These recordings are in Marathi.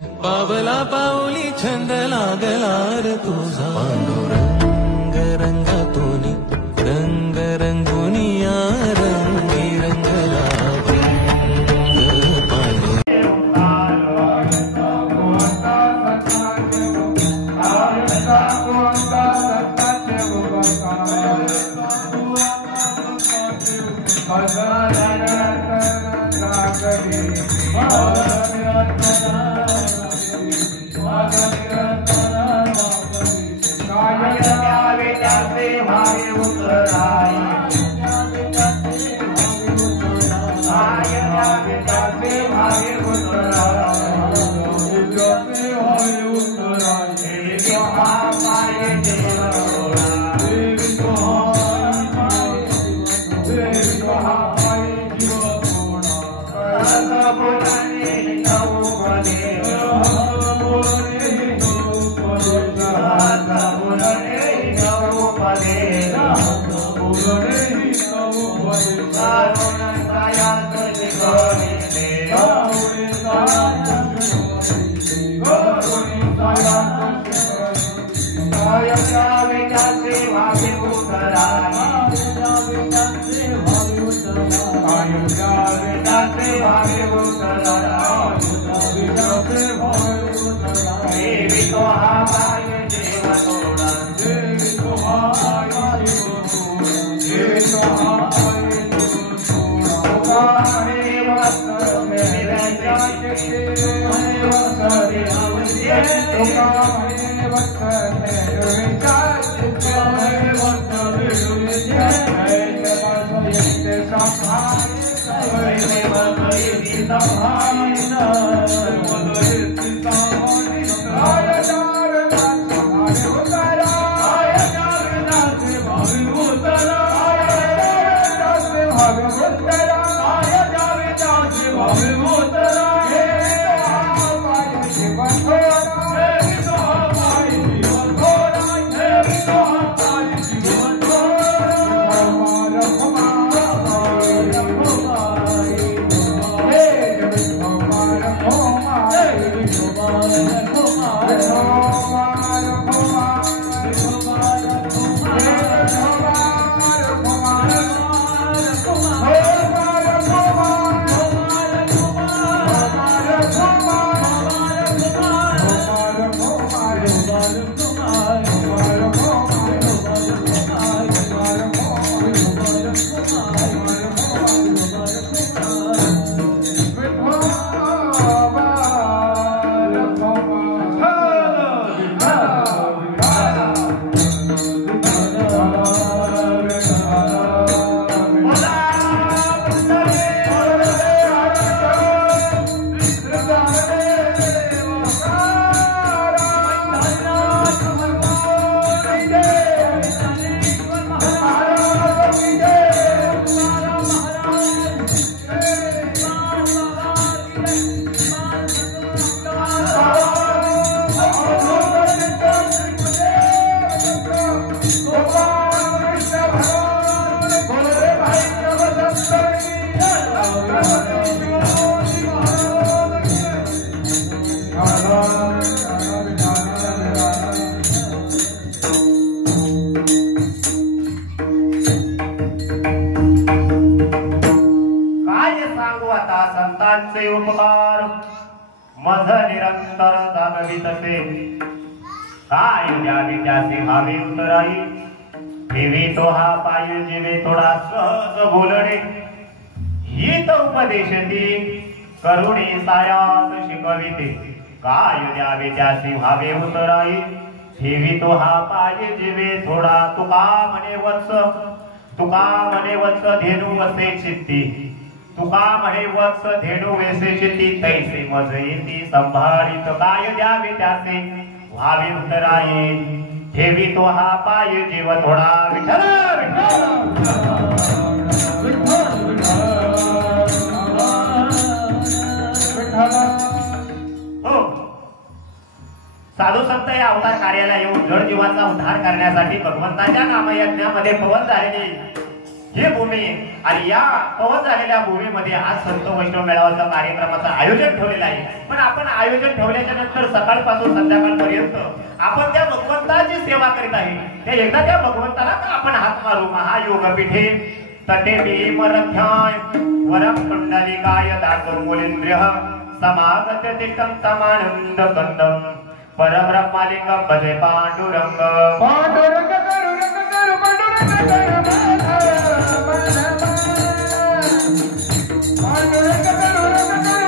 पावला पाऊली छंद लागलार तुझा पांडुरंग रंगातूनी रंग रंगुनिया रंगी रंगला उपकार मज निरंतर जागवित असे काय द्यावे त्याचे भावे उतराई ठेवी तो हा पाय जीवे थोडा सहज बोलणे हित उपदेशती करुणे साऱ्यास शिकविते काय द्यावे त्याचे भावे उतराई ठेवी तो हा पाय जीवे थोडा तुका म्हणे वत्स धेनू वसे चित्ती तुका म्हणे वत्स धेनू वेसे चित्ती तैसे मज येती संभाळीत काय द्यावे त्याचे व्हावे उतराई ठेवी तो हा पाय जीव थोडा विठ्ठल हो साधू संत या अवतार कार्याला येऊन जड जीवाचा उद्धार करण्यासाठी भगवंताच्या नामयज्ञामध्ये पवन झालेले ही भूमी आणि या पवन झालेल्या भूमीमध्ये आज संत वैष्णव मेळाव्याचा कार्यक्रमाचं आयोजन ठेवलेलं आहे. पण आपण आयोजन ठेवल्याच्या नंतर सकाळपासून संध्याकाळपर्यंत आपण त्या भगवंताची सेवा करीत आहे. त्या एकदा त्या भगवंताला का आपण हात मारू. महायोगपीठे तटे भीमरथ्याय वरम कुंडलिकाय दातुर्मूलेंद्रिय समागत तिष्ठं समानंद कंदं परब्रह्मलिंगं भजे पांडुरंग. पांडुरंग करुरंग करु पांडुरंग करु पांडुरंग करुरंग करु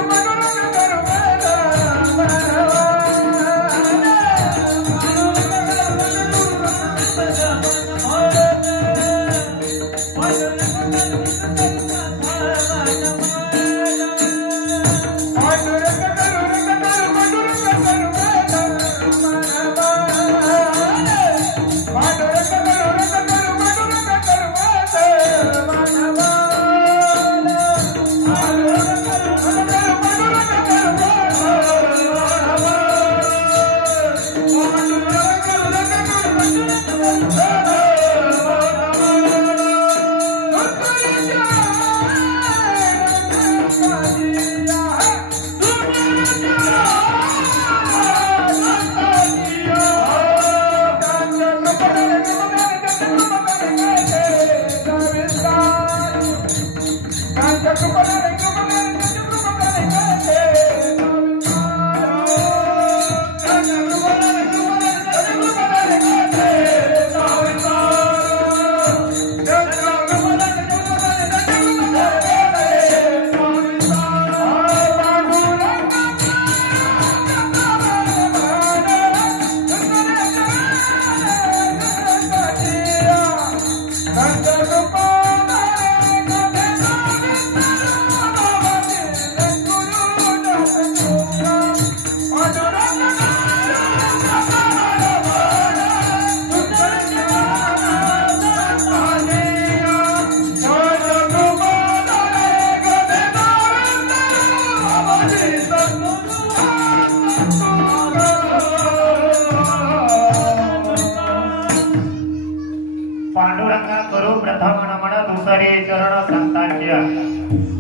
पांडुरंग करू प्रथम नमन दुसरे चरण संतांचे.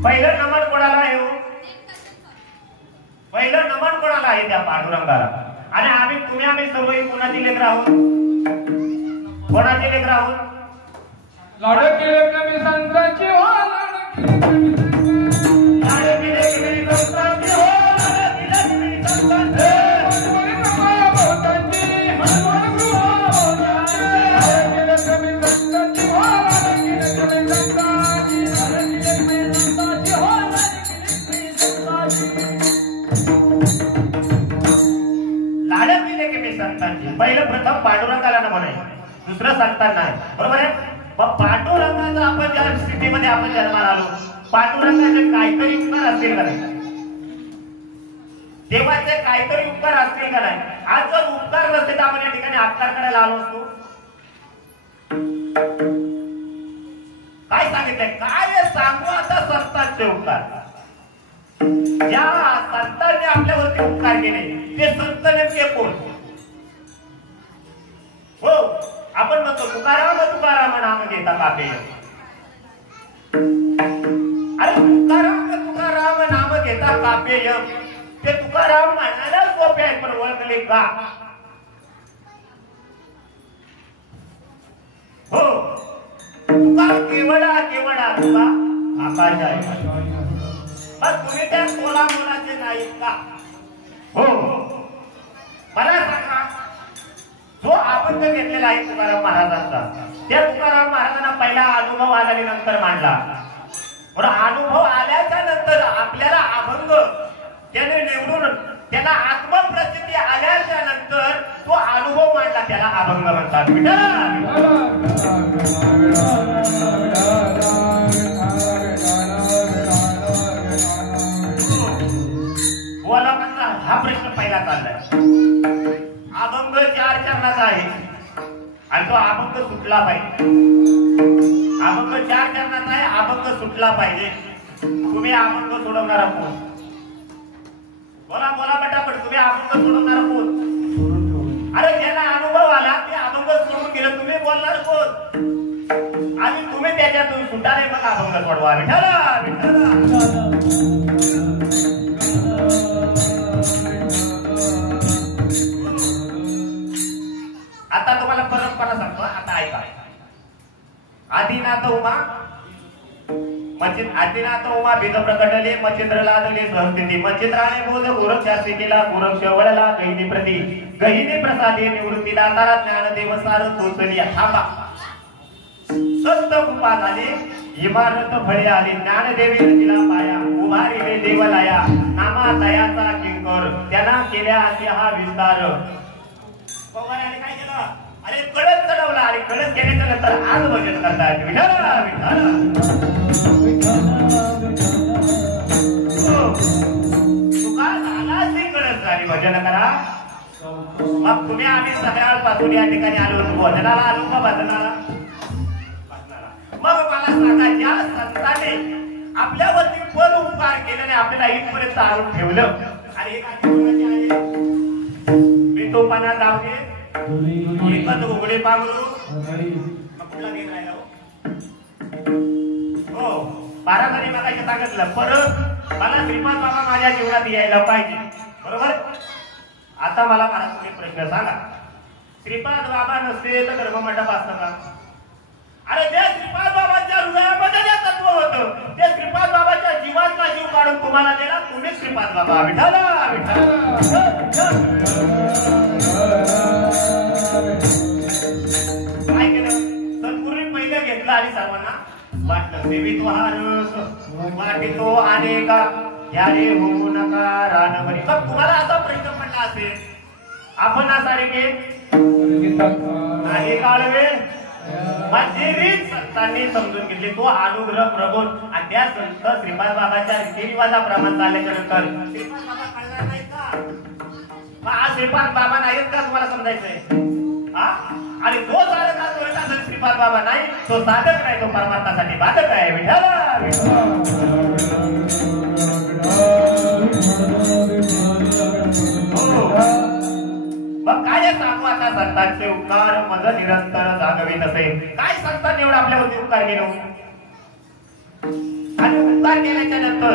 पहिलं नमन कोणाला आहे? पहिलं नमन कोणाला आहे? त्या पांडुरंगाला. आणि आम्ही सर्व कोणाची लेकर आहोत? कोणाची लेकर आहोत? लाडकी लेकरं संतांची हो, लाडकी लेकरं संतांची हो, लाडकी लेकरं संतांची. पहिलं प्रथम पांडुरंगाला नमन आहे, दुसरं संतांना आहे. बरोबर आहे. मग पांडुरंगाचा आपण ज्या स्थितीमध्ये आपण जन्माला आलो, पांडुरंगाचे काहीतरी उपकार असतील का नाही? देवाचे काहीतरी उपकार असतील का नाही? आज जर उपकार नसते तर आपण या ठिकाणी आपकार करायला आलो असतो. काय सांगितलंय? काय सांगू आता संतांचे उपकार. ज्या संतांनी आपल्यावरती उपकार केले ते संत नेमके कोण? हो, आपण म्हणतो तुकाराम तुकाराम नाम घेता कापे. अरे तुकाराम तुकाराम नाम घेता कापेय, ते तुकाराम म्हणायला सोपे आहे, पण ओळखले का? हो, तुका केवडा केवडा तुका आकाश आहे. मग तुम्ही त्या कोला मोलाचे नाही का? हो, मला सांगा, जो अभंग घेतलेला आहे तुकाराम महाराजांचा, त्या तुकाराम महाराजांना पहिला अनुभव आल्यानंतर मांडला. पण अनुभव आल्याच्या नंतर आपल्याला अभंग त्याने निवडून त्याला आत्मप्रसिद्धी आल्याच्या नंतर तो अनुभव मांडला, त्याला अभंग म्हणतात. लोकांचा हा प्रश्न पहिला चाललाय. अभंग 4 चरणाचा आहे आणि तो अभंग सुटला पाहिजे. अभंग 4 चरणाचा आहे, अभंग सुटला पाहिजे. तुम्ही अभंग सोडवणारा कोण? बोला बोला पटापट, तुम्ही अभंग सोडवणारा कोण? अरे ज्यांना अनुभव आला ते अभंग सोडून गेलं, तुम्ही बोलणार कोण? आणि तुम्ही त्याच्यातून सुटाने मग अभंग सोडवा विठाला विठाला. आता तुम्हाला परंपरा सांगतो. आता ऐका. आदिनाथ उमा आदिनाथ उमा बीज प्रकटले मच्छिंद्र लादले सहस्थिती मच्छिंद्राने बोध गोरख शास्त्री केला गोरक्ष वळला गहिनी प्रती गहिनी प्रसादे निवृत्ती दातारा ज्ञानदेव सार तोचली. थांबा. संत कृपा झाली इमारत फळे आली ज्ञानदेवी रचिला पाया उभारिले देवलाया नामा दयाचा किंकर त्यांना केल्या असे हा विस्तार. पवाराने काय केलं? अरे कळत चढवला आणि कळत केल्याच्या नंतर आज भजन करतात विठाला विठाला. तुका झाला ते कळत आणि भजन करा. मग तुम्ही आम्ही सकाळपासून या ठिकाणी आलो होतो. भजनाला आलो का भजनाला? मग मला सांगा ज्या संतांनी आपल्यावरती पर उपकार केल्याने आपल्याला इथपर्यंत आणून ठेवलं आणि मी तो पाना जाऊ दे एकच उघडे पांघरू कुठला घेत राहिला हो बारादारी मला सांगितलं. परत मला श्रीपाद बाबा माझ्या जीवनात यायला पाहिजे. बरोबर. आता मला तुम्ही प्रश्न सांगा. श्रीपाद बाबा नसते तर धर्ममंडप असतं का? अरे त्या श्रीपाद बाबांच्या हृदयामध्ये जे तत्व होतं ते श्रीपाद बाबाच्या जीवाचा जीव काढून तुम्हाला दिला. तुम्ही श्रीपाद बाबा विठाला विठाला. काय केलं? सद्गुरूंनी पहिले घेतलं आणि सर्वांना वाटलं सेवितो हा रस वाटितो अनेका यारे होऊ नका रानवरी. मग तुम्हाला असा प्रश्न पडला असेल आपण सारखे नाही काळवे माझी रीत संतांनी समजून घेतली. तो अनुग्रह प्रबोध आणि त्या संत श्रीपाद बाबाच्या रीतिरिवाजाप्रमाणे चालल्याच्या नंतर श्रीपाद बाबा कळणार नाही का? हा श्रीपाद बाबा नाहीत का तुम्हाला समजायचंय? आणि तो साधक हा तो श्रीपाद बाबा नाही तो साधक नाही तो परमार्थासाठी बाधक आहे विठाला. मग काय सांगू आता संतांचे उपकार मज निरंतर जागवीत असे. काय संतांनी एवढा आपल्यावरती उपकार केला आणि उपकार केल्याच्या नंतर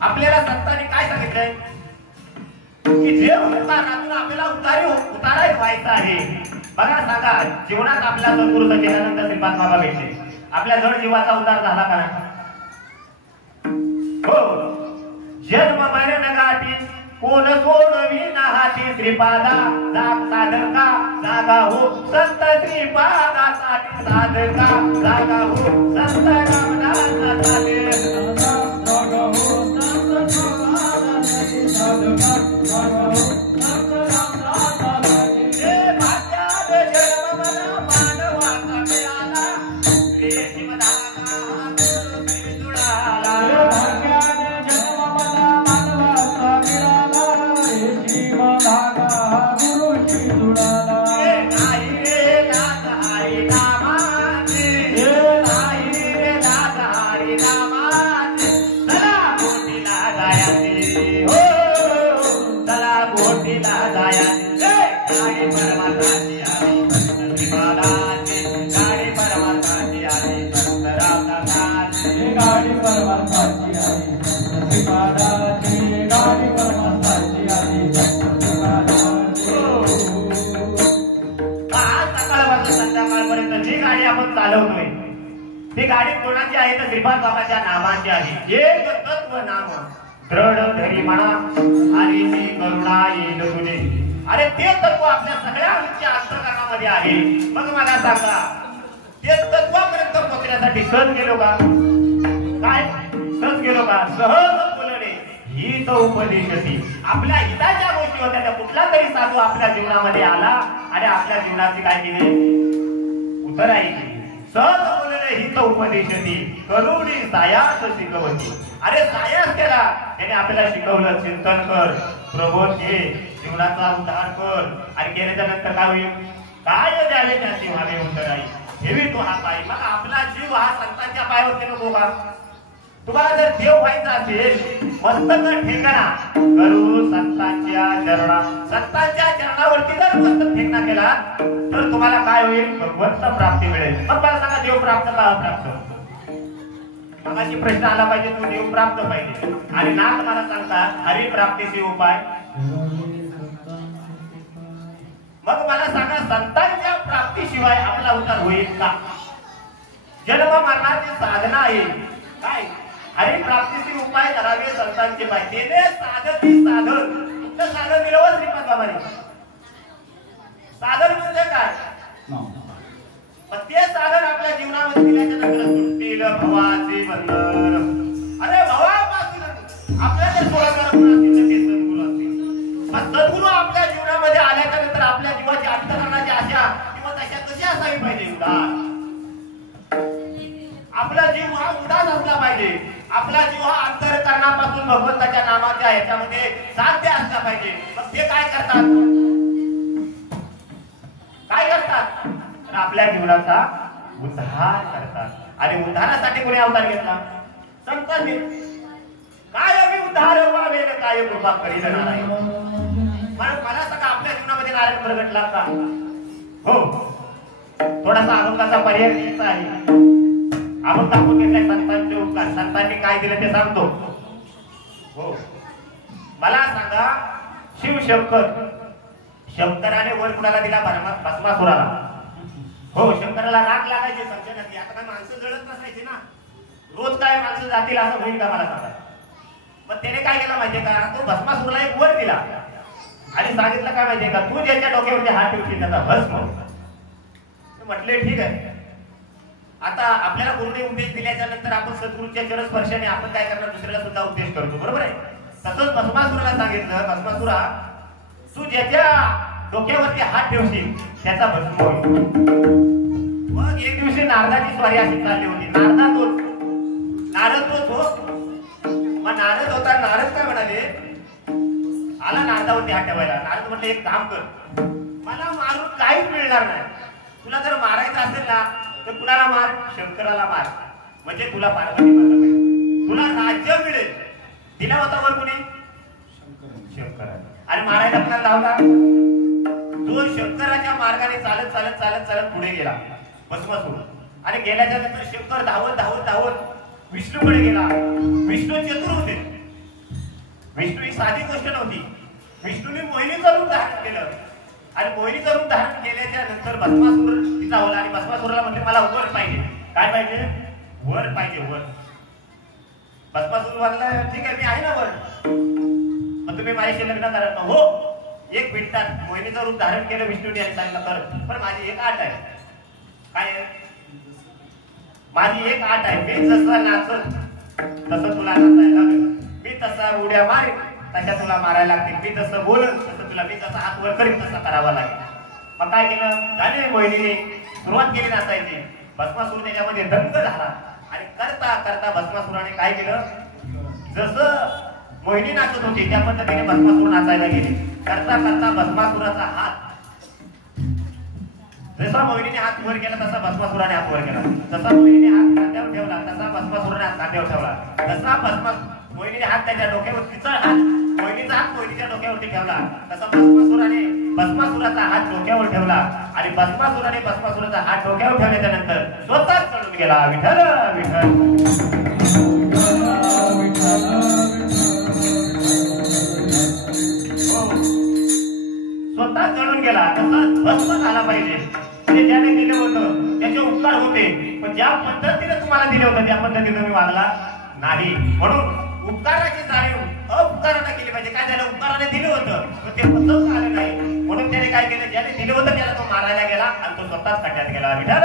आपल्याला संतांनी काय सांगितलंय की जे उपकारातून आपल्याला उतारा व्हायचा आहे. बघा सांगा जीवनात आपल्या सद्गुरूचा केल्यानंतर श्रीपाद बाबा भेटले. आपल्या जड जीवाचा उद्धार झाला का? हो. जन्म मरण गाठी कोण सोडवी नाहाती श्रीपादा जाग साधका जागा हो संत श्रीपादासाठी साधका जागा हो संत रामदासासाठी जागा हो संत श्रीपादासाठी साधका जागा हो संत रामदासासाठी. हे भाग्यात जन्म मला मानवाचा मिळाला श्री शिवदासा गुरु श्री जुळाला. चालवतोय ती गाडी कोणाची आहे तर श्रीपाद बाबाच्या नामाची आहे. एक तत्व नाम दृढ धरी म्हणा हरीची करुणा येईल तुझे. अरे ते तत्व आपल्या सगळ्या अंतःकरणामध्ये आहे. मग मला सांगा ते तत्वापर्यंत पोहोचण्यासाठी सहज गेलो का? काय सहज गेलो का? सहज बोलणे ही तो उपदेशती. आपल्या हिताच्या गोष्टी होत्या त्या कुठला तरी साधू आपल्या जीवनामध्ये आला आणि आपल्या जीवनाची काय केली उतराई केली. सहज बोलणे ही तो उपदेशती करुणी सायास शिकवती. अरे सायास केला त्याने आपल्याला शिकवलं चिंतन कर प्रबोध घे जीवनाचा उद्धार कर आणि केल्याच्या नंतर काय होईल? काय द्यावे त्याची व्हावे उतराई ठेवी तो हा पायी. मग आपला जीव हा संतांच्या पायावरती नको का? तुम्हाला जर देव व्हायचा असेल मस्तक ठेकणा करू संतांच्या चरणा. संतांच्या चरणावरती जर मस्तक ठेकणा केला तर तुम्हाला काय होईल? भगवंत प्राप्ती मिळेल. मग मला सांगा देव प्राप्त का अप्राप्त? मगाशी प्रश्न आला पाहिजे तू देव प्राप्त पाहिजे आणि नाथ मला सांगता हरी प्राप्तीचे उपाय. मग मला सांगा संतांच्या प्राप्तीशिवाय आपला उद्धार होईल का? जन्म मरणाची साधना आहे काय? हरी प्राप्तीचे उपाय करावे संतांचे पाहिजे. ते साधन तुमचं साधन दिलं श्रीपाद बाबाने. साधन म्हणजे काय? ते साधन आपल्या जीवनामध्ये दिल्याच्या नंतर सुटतील भवाचे बंधन. अरे भवापासून आपल्या जर सोळाकार गुण असतील ते सद्गुरू असतील. सद्गुरू आपल्या जीवनामध्ये आल्याच्या नंतर आपल्या जीवाची अंतःकरणाची आशा किंवा तशा कशी असावी पाहिजे? उदार. आपला जीव हा उदास असला पाहिजे. आपला जीव हा अंतःकरणापासून भगवंताच्या नामाच्या ह्याच्यामध्ये साध्य असला पाहिजे. मग ते काय करतात? आपल्या जीवनाचा उद्धार करतात. आणि उद्धारासाठी कोणी अवतार घेतला? संतांनी. काय अभि उद्धार व्हावे काय कृपा करील नारायण. मला सांगा आपल्या जीवनामध्ये नारायण प्रगटला का? हो. थोडासा अभंगाचा पर्याय द्यायचा आहे. आपण दाखवून घेतलाय संतांचे उपकार. संतांनी काय दिलं ते सांगतो. हो. मला सांगा शिव शंकराने वर कुणाला दिला? भस्मासुराला. हो. शंकराला राग लागायची समजा नदी. आता काय माणसं जळत नसायची ना. रोज काय माणसं जातील असं होईल का मला सांगा? मग त्याने काय केलं माहितीये का? तो भस्मासुराला एक वर दिला आणि सांगितलं काय माहितीये का? तू ज्याच्या डोक्यावरती हात ठेवशील त्याचा भस्म. म्हटले ठीक आहे. आता आपल्याला गुरुने उपदेश दिल्याच्या नंतर आपण सद्गुरूच्या चरणस्पर्शाने आपण काय करणार? दुसऱ्याला सुद्धा उपदेश करतो. बरोबर आहे. तसंच भस्मासुराला सांगितलं भस्मासुरा तू ज्याच्या डोक्यावरती हात ठेवशील त्याचा भस्म होईल. मग एक दिवशी नारदाची स्वारी अशी चालली होती. नारद तोच हो. मग नारद होता. नारद काय म्हणाले? आला नारदावरती हात ठेवायला. नारद म्हटले एक काम कर, मला मारून काहीच मिळणार नाही. तुला जर मारायचं असेल ना तर कुणाला मार? शंकराला मार. म्हणजे तुला पार्वती माता मिळेल, तुला राज्य मिळेल. दिला होता वर कोणी? शंकराने. आणि मारायला आपल्याला लावला. जो शंकराच्या मार्गाने चालत चालत चालत चालत पुढे गेला भस्मासुर. आणि गेल्याच्या नंतर शंकर धावत धावत धावत विष्णूकडे गेला. विष्णू चतुर होते. विष्णू ही साधी गोष्ट नव्हती. विष्णूने मोहिनीचं रूप धारण केलं आणि मोहिनीचं रूप धारण केल्याच्या नंतर भस्मासुर तिचा होला आणि भस्मासुराला म्हणते मला वर पाहिजे. काय पाहिजे? वर पाहिजे. वर. भस्मासुर म्हणला ठीक आहे मी आहे ना वर. मग तुम्ही माझ्याशी लग्न करा. हो. एक मिनिटात मोहिनीचं रूप धारण केलं विष्णूने आणि सांगितलं कर. पण माझी एक आट आहे. काय आहे? माझी एक आट आहे. मी जसं नाचत तसं तुला नाचायला लागेल. मी तसा उड्या मार तशा तुला मारायला लागतील. मी जसं बोलत तसं तुला मी जसं हात वर करीन तसं करावं लागेल. मग काय केलं? झाले मोहिनीने सुरुवात केली नाचायची. भस्मासुर त्याच्यामध्ये दंग झाला आणि करता करता भस्मासुराने काय केलं? जसं मोहिनी नाचत होती त्या पद्धतीने भस्मासुर नाचायला गेले. करता करता भस्मासुराचा हात जसा मोहिनीने हात वर केला तसा भस्मासुराने हात वर केला. जसा मोहिनीने हात खांद्यावर ठेवला तसा भस्मासुराने हात खांद्यावर ठेवला. जसा मोहिनीने हात त्याच्या डोक्यावर तिचा हात मोहिनीचा हात मोहिनीच्या डोक्यावरती ठेवला तसा भस्मासुराचा हात डोक्यावर ठेवला आणि भस्मासुराने भस्मासुराचा हात डोक्यावर ठेवल्याच्या नंतर स्वतःच चढून गेला. विठ्ठल विठ्ठल. स्वतः चढून गेला. तसाच भस्म झाला पाहिजे. म्हणजे ज्याने दिले होतं त्याचे उपकार होते. पण ज्या पद्धतीने तुम्हाला दिले होतं त्या पद्धतीने तुम्ही वागला नाही. म्हणून उपकाराची जाणीव अपकाराने केली पाहिजे. काय झालं? उपकाराने दिलं होतं पण ते पसंत आलं नाही. म्हणून त्याने काय केलं? ज्याने दिलं होतं त्याला तो मारायला गेला आणि तो स्वतःच खड्ड्यात गेला. विठ्ठल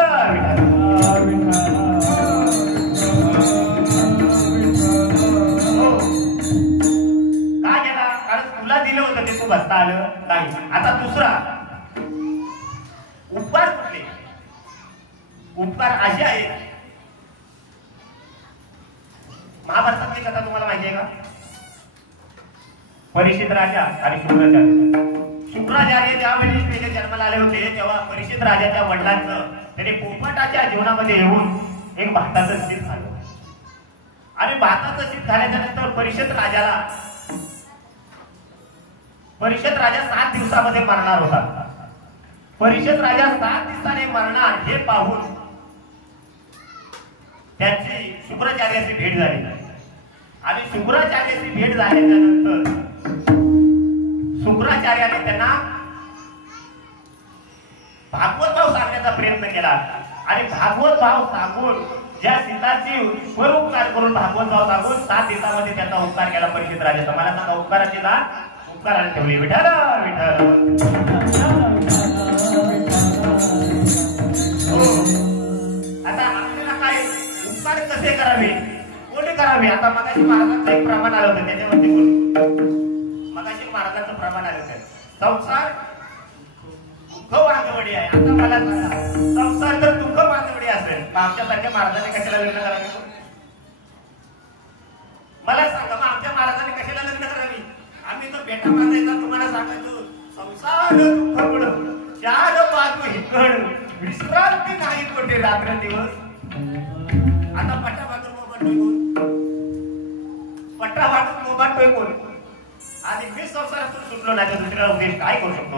का गेला? कारण तुला दिलं होतं ते तू बसता आलं नाही. आता दुसरा उपकार कुठले? उपकार असे आहेत. महाभारतातली कथा तुम्हाला माहिती आहे का? परीक्षित राजा आणि शुक्राचार्य. शुक्राचार्य ज्यावेळी त्याचे जन्माला आले होते तेव्हा परीक्षित राजाच्या वडिलांचं त्याने पोपटाच्या जीवनामध्ये येऊन एक भाताचं शीत खाल्लं. आणि भाताचं शीत झाल्याच्या नंतर परीक्षित राजा 7 दिवसामध्ये मरणार होता. परीक्षित राजा 7 दिवसाने मरणार हे पाहून त्यांची शुक्राचार्याची भेट झाली आणि शुक्राचार्याची भेट झाल्याच्या नंतर शुक्राचार्याने त्यांना भागवत भाव सांगण्याचा प्रयत्न केला आणि भागवत भाव सांगून ज्या सीताची वर उपकार करून भागवत भाव सांगून 7 दिवसामध्ये त्याचा उपकार केला परीक्षित राजाचा. मला सांगा उपकाराची दात उपकाराने ठेवली. विठ्ठल विठ्ठल. आता आपल्याला काय उपकार कसे करावे कोणी करावे. आता मगाशी महाराजांचं एक प्रमाण आलं होतं त्याच्यावरती बोलू. मगाशी महाराजांचं प्रमाण आलं होतं संसार दुःख वांगवडी आहे. आता मला सांगा संसार तर दुःख वांगवडी असेल मग आमच्यासारख्या महाराजांनी कशाला लग्न करावे. मला सांगा मग आमच्या महाराजांनी कशाला लग्न करावी. आम्ही तर बेटा बांधायचा तुम्हाला सांगायचो संसार दुःख पडून 4 बाजू हिकड विश्रांती नाही कुठे रात्र दिवस. आता पट्टा बांधून मोबाईल पट्टा बांधून मोबाईल कोण आणि मी संसारातून सुटलो नाही तर दुसऱ्या उद्देश काय करू शकतो.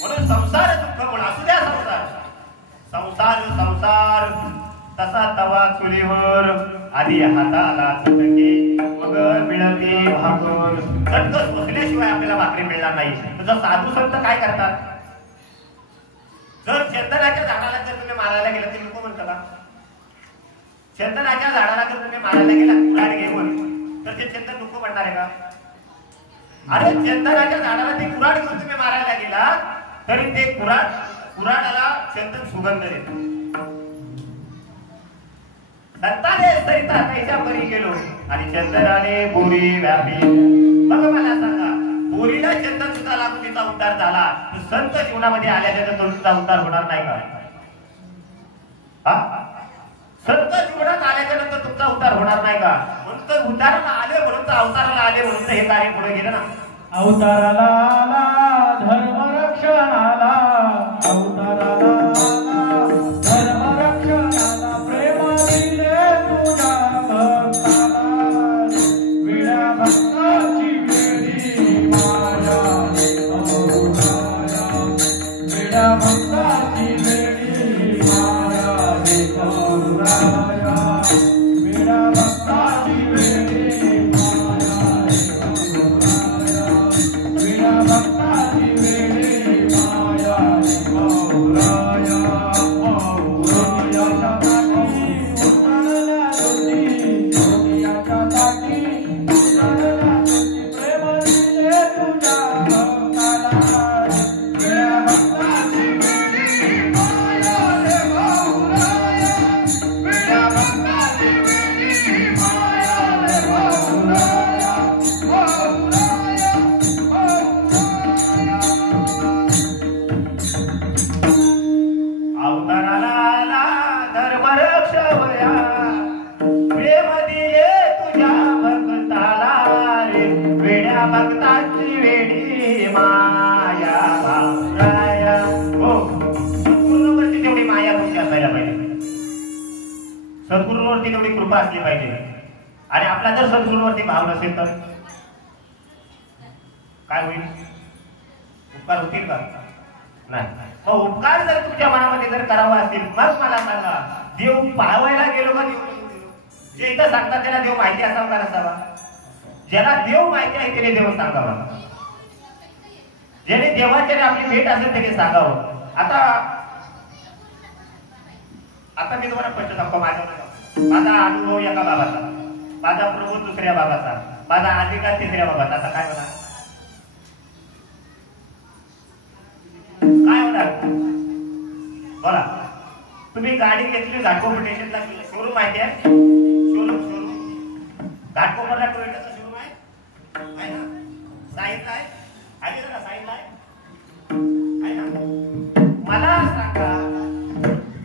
म्हणून संसार दुःख म्हणून असू द्या. संसार संसार संसार तसा तवा चुलीवर आधी हाताला चटके मग मिळते भाकर. चटकस बसल्याशिवाय आपल्याला भाकरी मिळणार नाही. तुझा साधू संत काय करतात. जर चंदनाच्या झाडाला जर तुम्ही मारायला गेला तर लोक म्हणतात का चंदनाच्या झाडाला जर तुम्ही मारायला गेला कुऱ्हाड घेऊन तर ते चंदन नको म्हणणार आहे का. अरे चंदनाच्या झाडाला ते कुऱ्हाड घेऊन तुम्ही मारायला गेला तरी ते कुऱ्हाडाला चंदन सुगंध देतो. दत्ताने सरिता त्याच्या परी गेलो आणि चंदनाने बोरी व्यापी. बघा मला सांगा बोरीला चंदन सुद्धा लागून तिचा उद्धार झाला तर संत जीवनामध्ये आल्याच्या तुमचा उद्धार होणार नाही का. संत जीवनात आल्याच्या नंतर तुमचा उद्धार होणार नाही का. म्हणून तर उद्धाराला आले म्हणून तर अवताराला आले म्हणून हे कार्य पुढे गेलं ना. अवताराला आला धर्म रक्षणाला अवताराला आला धर्म रक्षणाला प्रेम दिले तुझ्या भक्ताला विड्या भक्ताची वेडी माया विड्या भक्ताची वेडी माया विड्या भक्ताची वेडी भक्ताची वेडी माया सद्गुरूवरती तेवढी कृपा असली पाहिजे. आणि आपला जर सद्गुरूवरती भाव नसेल तर काय होईल. उपकार होतील का नाही. मग उपकार जर तुमच्या मनामध्ये जर करावा असतील मग मला सांगा देव पाहावायला गेलो का. देव जे इथं सांगतात त्याला देव माहिती असावा का नसावा. ज्याला देव माहिती आहे त्याने देव सांगावा. ज्याने देवाच्याने आपली भेट असेल त्याने सांगावं. आता मी तुम्हाला स्पष्ट सांगतो. माझा अनुभव एका बाबाचा, माझा प्रभू दुसऱ्या बाबाचा, माझा अधिकार तिसऱ्या बाबाचा. आता काय होणार. काय होणार बोला. तुम्ही गाडी घेतली घाटकोपर स्टेशनला शोरूम माहिती आहे. शोरूम घाटकोपरला टोयोटाचा शोरूम आहे ना. साईडला आहे ना. साईडला आहे ना. मला सांगा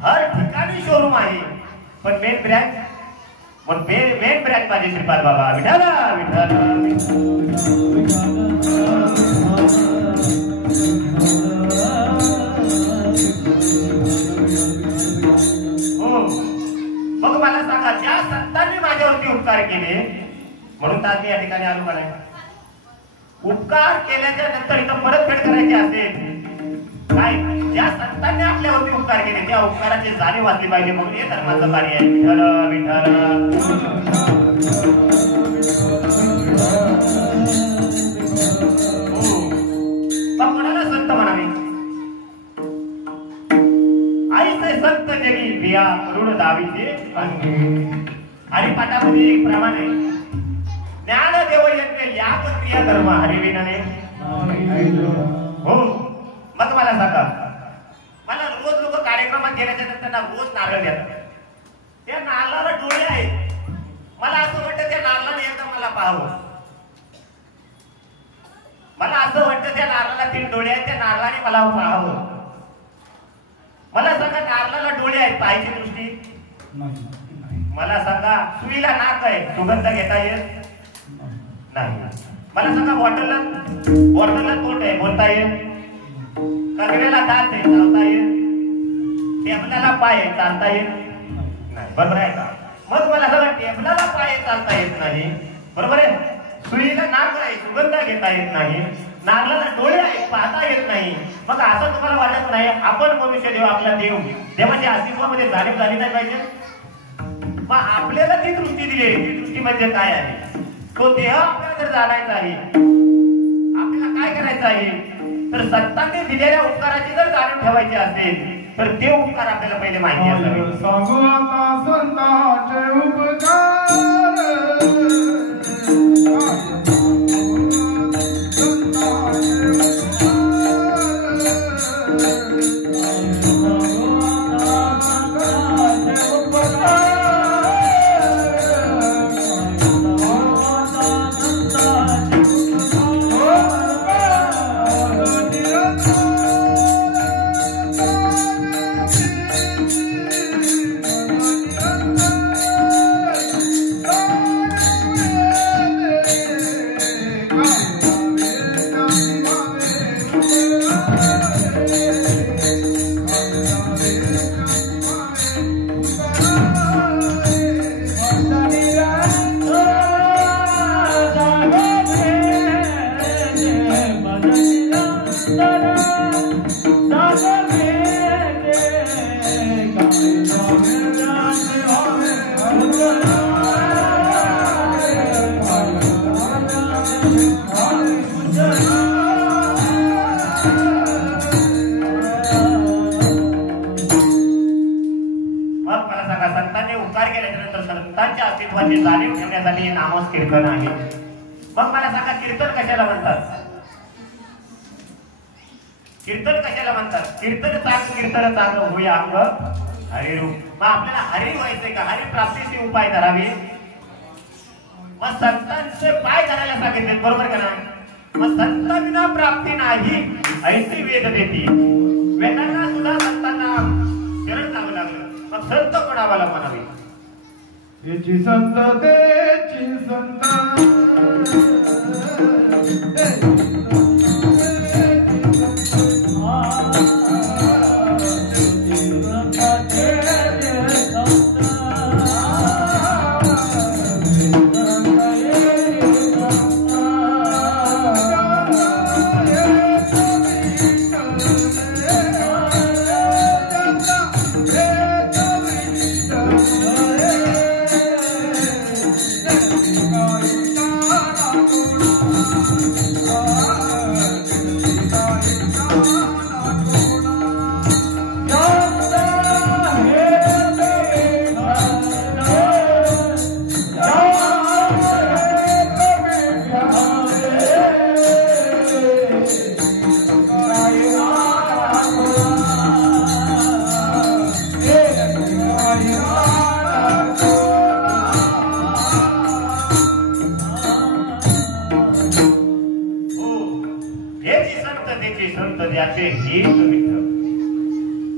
हर ठिकाणी शोरूम आहे पण मेन ब्रँच माझे श्रीपाद बाबा. विठाला विठाला हो. मग मला सांगा ज्या संतांनी माझ्यावरती उपकार केले म्हणून तर मी या ठिकाणी आलो. मला उपकार केल्याच्या नंतर इथं परतफेड करायची असेल काय ज्या संतांनी आपल्यावरती उपकार केले त्या उपकाराची जाणीव वाचली पाहिजे म्हणून हे धर्माचं कार्य आहे. विठ्ठल विठ्ठल कोणाला संत म्हणावे आईचे संत जगी बिया करुण दावीचे आणि पाठामध्ये एक प्रमाण आहे ज्ञान देव यज्ञ याग क्रिया धर्म हरिविनाने हो. मग मला सांगा मला रोज लोक कार्यक्रमात गेल्याच्या नंतर ना रोज नारळ देतात. त्या नारळाला डोळे आहेत. मला असं वाटतं त्या नारळाने एकदा मला पाहावं. मला असं वाटतं त्या नारळाला 3 डोळे आहेत. त्या नारळाने मला पाहावं. मला सांगा नारळाला डोळे आहेत पाहायची दृष्टी मला सांगा सुईला नाक आहे सुगंध घेता येत नाही. मला सांगा बॉटलला तोंड आहे बोलता येत. कगड्याला दात आहे चालता येत. टेबलाला पाय आहे चालता येत नाही. बरोबर आहे का? मग मला सांगा टेबलाला पाय चालता येत नाही. बरोबर आहे. सुईला नाक आहे सुगंध घेता येत नाही. नारळाला डोळे आहेत पाहता येत नाही. मग असं तुम्हाला वाटत नाही आपण मनुष्य देव आपला देव देवाच्या अस्तित्वामध्ये जाणीव झाली नाही पाहिजे. मग आपल्याला ती दृष्टी दिली ती दृष्टी म्हणजे काय आहे तो देह आपल्याला जर जाणायचा आहे आपल्याला काय करायचं आहे तर संतांनी दिलेल्या उपकाराची जर जाणीव ठेवायची असेल तर ते उपकार आपल्याला पहिले माहिती असावे. सांगू आता संतांचे उपकार जाणीव ठेवण्यासाठी हे नामच कीर्तन आहे. मग मला सांगा कीर्तन कशाला म्हणतात? कीर्तन कशाला म्हणतात? कीर्तन चांग होया अंग हरिरूप. मग आपल्याला हरी व्हायचंय का? हरी प्राप्तीचे उपाय धरावे. मग संतांचे पाय धरायला सांगितले बरोबर का ना? मग संतांना प्राप्ती नाही ऐसी वेद देती. वेदांना सुद्धा संतांना शरण जावं लागलं. मग संत कोणाला म्हणावे? तेची संत तेची संत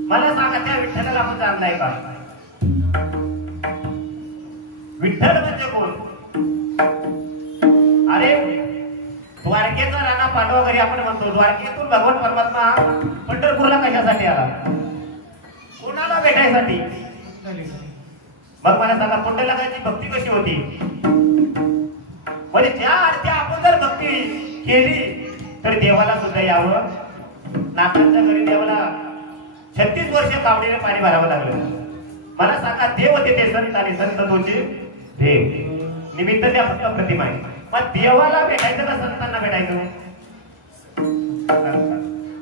मला सांगा त्या विठ्ठलाला आपण जाणलाय का? विठ्ठल म्हणजे कोण? अरे द्वारकेचा राणा पांडवा घरी आपण म्हणतो. द्वारकेतून भगवान परमात्मा पंढरपूरला कशासाठी आला? कोणाला भेटायसाठी? मग मला सांगा पंढरपूरची भक्ती कशी होती? म्हणजे ज्या अर्थी आपण जर भक्ती केली तर देवाला सुद्धा यावं. नाथांच्या घरी देवाला 36 वर्ष कावडीने पाणी भरावं लागलं. मला सांगा, देव होते ते संत आणि संत तोचे देव. निमित्त त्या फक्त प्रतिमा आहे. मग देवाला भेटायचं का संतांना भेटायचं?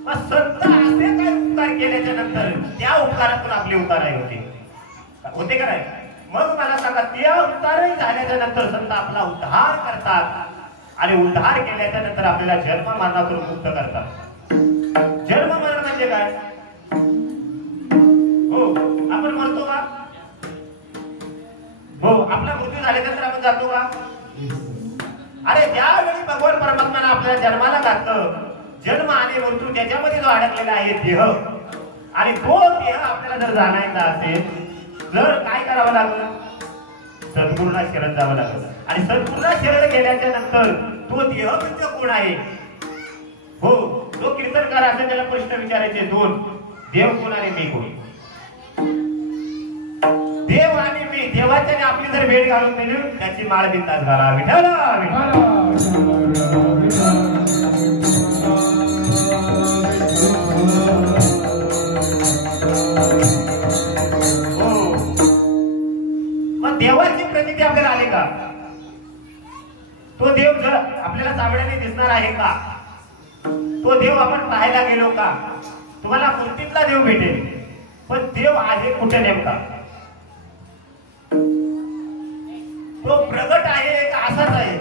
मग संत असे काय उपकार केल्याच्या नंतर त्या उपकारातून आपले उतार होते का नाही? मग मला सांगा, त्या उतारही झाल्याच्या नंतर संत आपला उद्धार करतात आणि उद्धार केल्याच्या नंतर आपल्याला जन्म मरणातून मुक्त करतात. जन्म मरण म्हणजे काय? हो, आपण मरतो का? हो, आपला मृत्यू झाल्यानंतर आपण जातो का? अरे ज्यावेळी भगवान परमात्म्याने आपल्याला जन्माला घातलं, जन्म आणि मृत्यू त्याच्यामध्ये जो अडकलेला आहे देह, आणि तो देह आपल्याला जर जाणायचा असेल तर काय करावं लागलं? सद्गुरूला शरण जावं लागलं. आणि सद्गुरूला शरण गेल्याच्या नंतर तो देह म्हणजे कोण आहे? हो, जो कीर्तनकार असेल त्याला प्रश्न विचारायचे दोन, देव कोण आणि मी कोण? देव आणि मी, देवाच्याने आपली जर भेट घालून दिली त्याची माळ बिंदास घाला. विठ्ठल हो. मग देवाची प्रचिती आपल्याला आली का? तो देव जर आपल्याला चांगल्याने दिसणार आहे का? तो देव आपण पाहायला गेलो का? तुम्हाला मूर्तीतला देव भेटेल, पण देव आहे कुठे नेमका? तो प्रगट आहे का असाच आहे?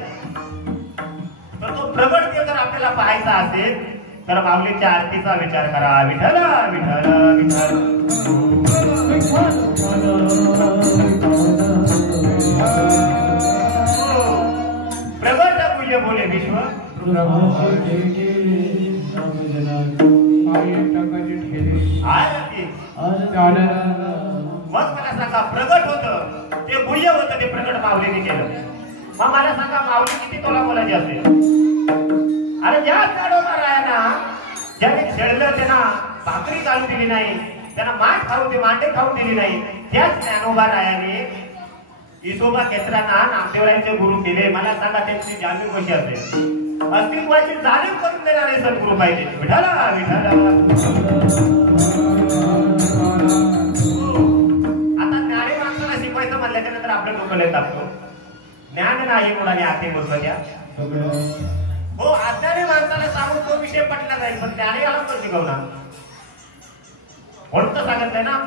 तर तो प्रगट देव जर आपल्याला पाहायचा असेल तर माऊलीच्या आरतीचा विचार करा. विठ्ठल विठ्ठल विठ्ठल. प्रगट पूज्य बोले विश्व. मग मला सांगा, प्रगट होतं ते गुह्य होतं, ते प्रगट माऊलीने केलं. मग मला सांगा, माऊली किती तोला बोलायची असेल? अरे ज्या ताडोबा रायाना ज्याने छेडलं त्यांना भाकरी घालून दिली नाही, त्यांना माठ खाऊ दे मांडे खाऊन दिली नाही, त्याच ज्ञानोबा रायाने इसोबा केसरांना नामदेवरायांचे गुरु केले. मला सांगा, त्यांची जाणीव कशी असेल? अस्तित्वाची जाणीव करून देणारे सद्गुरू पाहिजे. विठाला विठाला. आता ज्ञानी माणसाला शिकवायचं म्हणल्याच्या नंतर आपलं डोकं लय तापतो. ज्ञान नाही मुलाने आते बोलवायच्या. हो, अज्ञानी माणसाला सांगून तो विषय पटला जाईल, पण ज्ञानी याला पण शिकवणार. म्हणून तर सांगितलंय ना,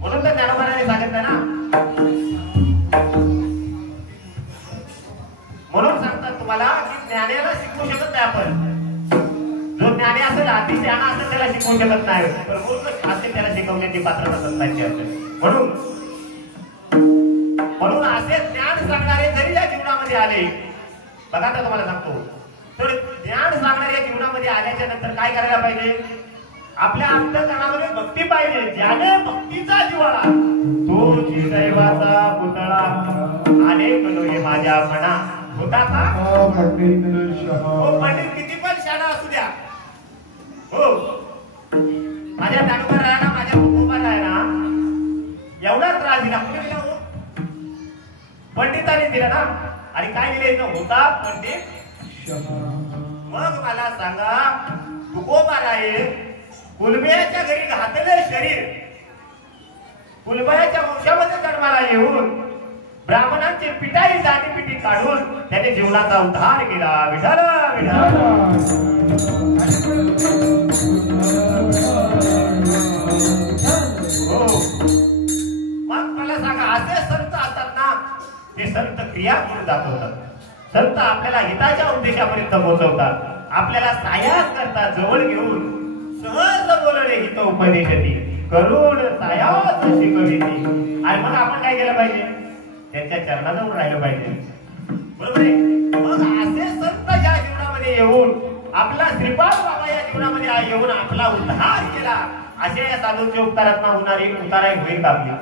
म्हणून तर ज्ञानोबाने सांगितलंय ना. म्हणून सांगतात तुम्हाला की ज्ञानाला शिकवू शकत नाही आपण. जो ज्ञानी असेल, अति शहाणा असेल, त्याला शिकवू शकत नाही, पण मूर्ख असेल त्याला शिकवण्याची पात्रता संतांची असेल. म्हणून असे ज्ञान सांगणारे जरी या जीवनामध्ये आले, बघा आता तुम्हाला सांगतो, तर ज्ञान सांगणारे जीवनामध्ये आल्याच्या नंतर काय करायला पाहिजे? आपल्या अंतःकरणामध्ये भक्ती पाहिजे. ज्याने भक्तीचा जिव्हाळा तो दैवाचा पुतळा अनेक लोहे माझ्या मना होता का? हो, पंडित किती पण शहाणा असू द्या. हो, माझ्या दानोबा रायाना, माझ्या भूकोबा रायाना एवढा त्रास दिला. कुठे दिला? हो, पंडितांनी दिला ना. आणि काय दिले? होता पंडित. मग मला सांगा, तुकोबा राये कुलबेच्या घरी घातले शरीर, कुलबायाच्या वंशामध्ये जन्माला येऊन ब्राह्मणांची पिटाई जाणी पिटी काढून त्याने जीवनाचा उद्धार केला. विठाल विठाल. हो, मग मला सांगा, असे संत असतात ना, ते संत क्रिया करून दाखवतात. संत आपल्याला हिताच्या उद्देशापर्यंत पोहोचवतात, आपल्याला सायास करतात, जवळ घेऊन सहज बोलणे हित उपदेशती करून सायास शिकविती. आणि मग आपण काय केलं पाहिजे? त्यांच्या चरणाजवळ राहिलं पाहिजे. बरोबर आहे? मग असे संत या जीवनामध्ये येऊन, आपला श्रीपाद बाबा या जीवनामध्ये येऊन आपला उद्धार केला, असे या साधूंच्या उपकारात होणारी उताराई होईल का आपली?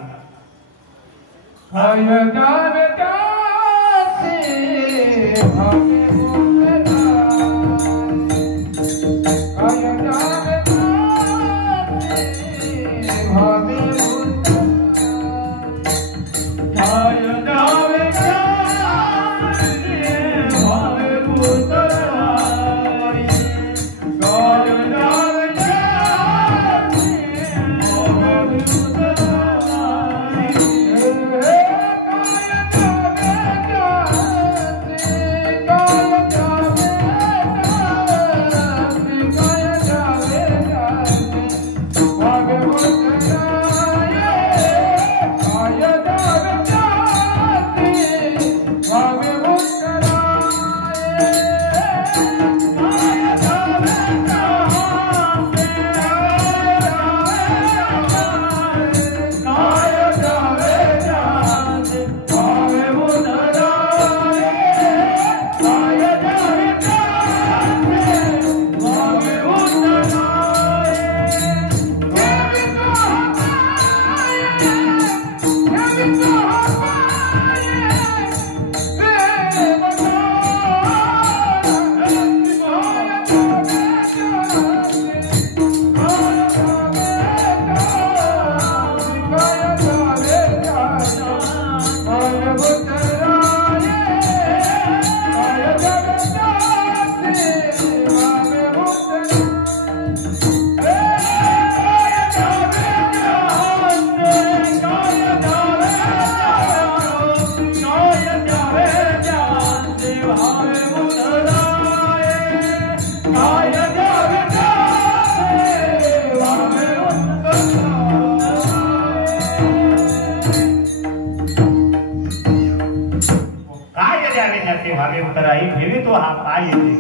भावे उतराई ठेवी तो हा पाय येते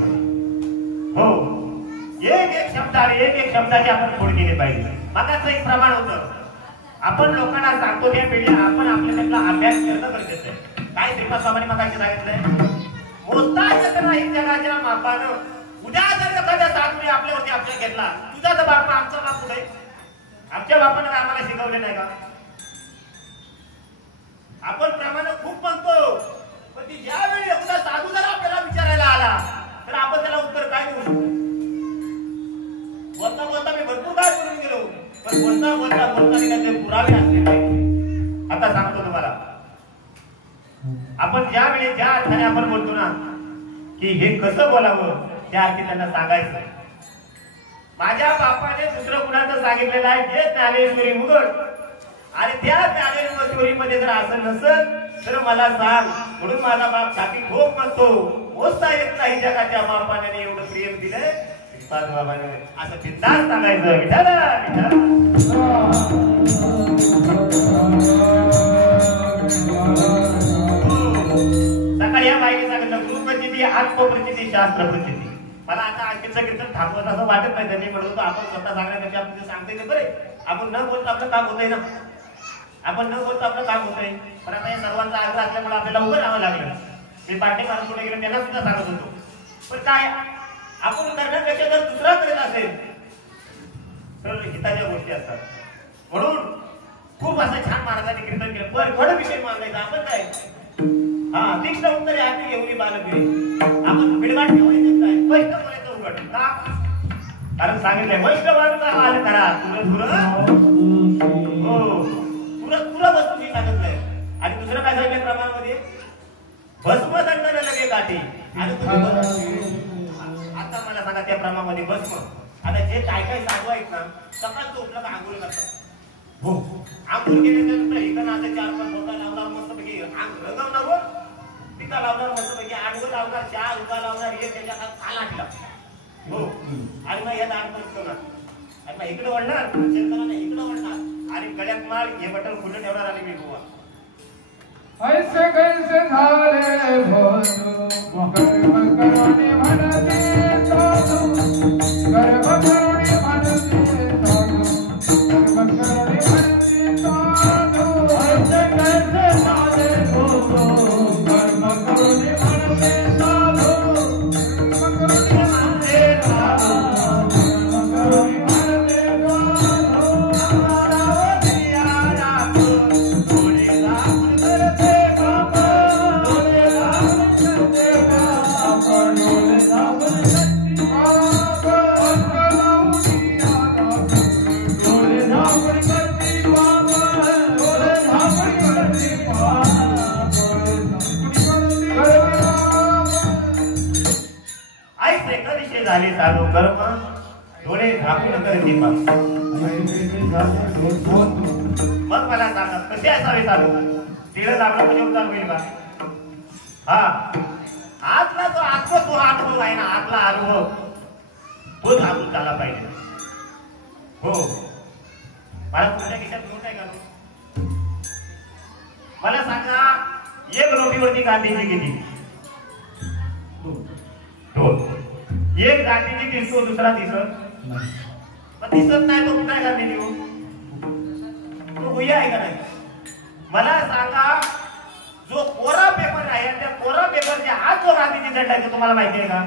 हो एक एक शब्दाने एक शब्दाचे आपण फोड केले पाहिजे मगाच एक प्रमाण होतं आपण लोकांना सांगतो त्या पिढीला आपण आपल्या त्यातला अभ्यास करणं गरजेचं आहे काय श्रीपाद बाबांनी मगाशी सांगितलंय मोजता येत नाही जगाच्या मापानं उद्या जर एखाद्या साधूने आपल्यावरती आपल्या घेतला तुझा तर बाप आमचा बाप कुठे आमच्या बापानं आम्हाला शिकवले नाही का आपण प्रमाण खूप म्हणतो पण ती ज्यावेळी एखादा साधू जर आपल्याला विचारायला आला तर आपण त्याला उत्तर काय देऊ शकतो बोलता बोलता मी भरपूर काय बोलून गेलो पण बोलता त्याचे पुरावे असले पाहिजे आता सांगतो तुम्हाला आपण ज्यावेळी ज्या अर्थाने आपण बोलतो ना की हे कसं बोलावं त्या अर्थी त्यांना सांगायचं माझ्या बापाने दुसरं कुणाचं सांगितलेलं आहे जे ज्ञानेश्वरी उघड आणि त्या ज्ञानेश्वरीमध्ये जर असं नसेल तर मला सांग म्हणून माझा बाप छाती ठोक म्हणतो मोजता येत नाही जगाच्या बापाने एवढं प्रेम दिलंय श्रीपाद बाबाने असं बिनधास्त सांगायचं विठाला सकाळी या बाईने सांगितलं गुरुप्रचिती आत्मप्रचिती शास्त्रप्रचिती मला आता आजचं कीर्तन थांबवत असं वाटत नाही त्यांनी म्हणत होतो आपण स्वतः सांगण्यापेक्षा आपण सांगते ते बरे आपण न बोलता आपलं काम होतंय ना आपण न बोलता आपलं काम होतंय पण आता या सर्वांचा आग्रह असल्यामुळे आपल्याला उभं राहावं लागलं मी पाठी मारून पुढे गेलो त्यांना सुद्धा सांगत होतो पण काय आपण करण्यापेक्षा जर दुसरा करत असेल तर हिताच्या गोष्टी असतात म्हणून खूप असं छान महाराजांनी कीर्तन केलं पण खरं विषय मांडायचा आपण काय हा तीक्ष्ण उत्तरे आम्ही घेऊन बालपिढी आपण बिडबाट ठेवायचं काय स्पष्ट बोलायचं उघड का कारण सांगितलंय वैष्णवांचा हाल करा तुला वस्तूची सांगितलंय आणि दुसरं काय सांगितलं प्रमाणामध्ये भस्म दंडन लगे काठी आणि आता मला सांगा त्या प्रमाणामध्ये भस्म आता जे काय काय साधू आहेत ना सकाळचं उठलं का आंघोळ करतात हो आंघोळ केल्यानंतर इकडं आता 4-5 बोटा लावणार मस्त पैकी रंगवणार वर टीका लावणार मस्त पैकी आडवं लावणार 4 उगा लावणार हे त्याच्या हात आटला हो आणि मग या दार करतो ना आणि मग इकडे वळणार शेतकऱ्यांना इकडे वळणार आणि गळ्यात माळ हे बटन खुलं ठेवणार आणि मी बुवा ऐसे कैसे झाले भोजो कर्म करुणी म्हणते साधू कर्म करुणी म्हणते साधू कर्म करुणी म्हणते साधू ऐसे कैसे झाले भोजो कर्म करुणी म्हणते साधू कर्म करुणी म्हणते साधू कर्म करुणी म्हणते साधू अमरावती आया थोडे लाभ झाले साधू कर्म डोळे झाकून करते मग मला सांगा कसे असावे साधू तिला लागलं म्हणजे उद्धार होईल का हा आतला जो अनुभव आहे ना आतला अनुभव तो झाकून झाला पाहिजे हो मला तुमच्या खिशात नोट आहे का मला सांगा एक नोटीवरती गांधीजी किती एक गांधीजी दिसतो दुसरा दिसत दिसत नाही तो कुठे गांधीजी तो भुया आहे का नाही मला सांगा जो कोरा पेपर आहे त्या कोरा पेपरच्या आत जो गांधीजी झेंडा आहे तुम्हाला माहिती आहे का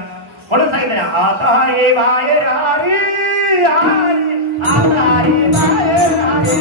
म्हणून सांगितलं आता रे बाहेर हरी आता रे बाहेर हरी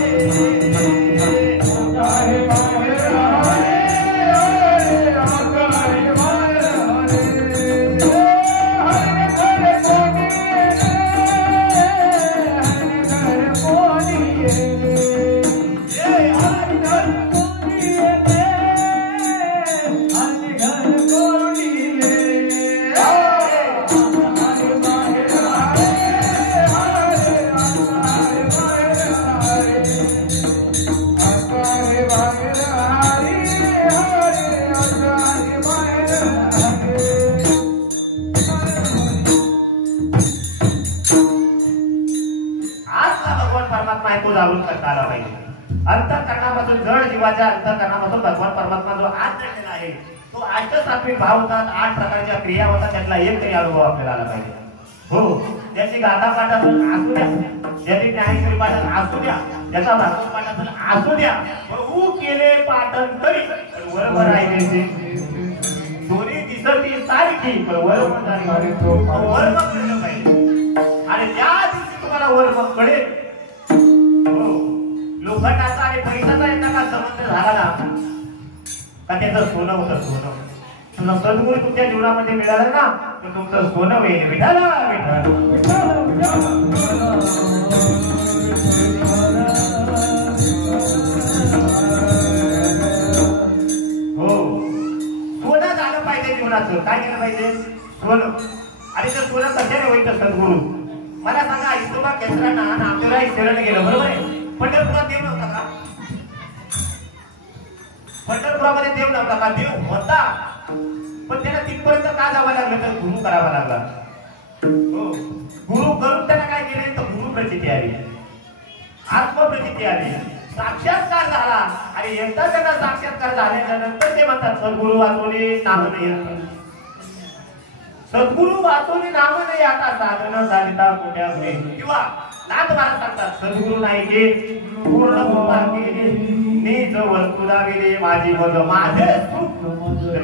जीवाच्या अंतःकरणापासून भगवान परमात्मा जो आत दडलेला आहे तो अष्टसात्विक भाव होतात, 8 प्रकारच्या क्रिया होतात, त्यातला एक तरी अनुभव आपल्याला आला पाहिजे. हो, त्याची गाथा पाठ असेल असू द्या, त्याची ज्ञानेश्वरी पाठ असू द्या, त्याचा भागवत पाठ असेल असू द्या, बहु केले पाठन तरी बरोबर आहे त्याचे दोन्ही दिसती सारखी वर्म कळलं पाहिजे. आणि त्या दिवशी तुम्हाला वर्म कळेल. हो, लोखंडाचा आणि पैशाचा एकदा संबंध झाला ना का त्याचं सोनं होतं. सोनं तुला सद्गुरू तुमच्या जीवनामध्ये मिळालं ना तर तुमचं सोनं होईल. विठाला विठाल. हो, सोनं झालं पाहिजे जीवनाचं. काय केलं पाहिजे? सोनं. आणि ते सोनं कशाने होईल तर सद्गुरू. मला सांगा, इतोबा केसरांना नामदेवराय शरण गेलं, बरोबर आहे. पंढरपुरात देव नव्हता का? पंढरपुरामध्ये देव नव्हता का? देव होता, पण त्याला तिथपर्यंत का जावं लागलं तर गुरु करावा लागला. हो, गुरु करून त्याला काय केले तर गुरु प्रचिती आली, आत्मप्रचिती आली, साक्षात्कार झाला. आणि एकदा त्यांना साक्षात्कार झाल्याच्या नंतर ते म्हणतात सद्गुरु वाचोनी नाम नाही. सद्गुरु वाचोनी नाम नाही आता साधन झालिता कोट्या किंवा नाथ महाराज सांगतात सद्गुरु नाही के पूर्ण केले निज वस्तू दाविले माझी मग माझे सुख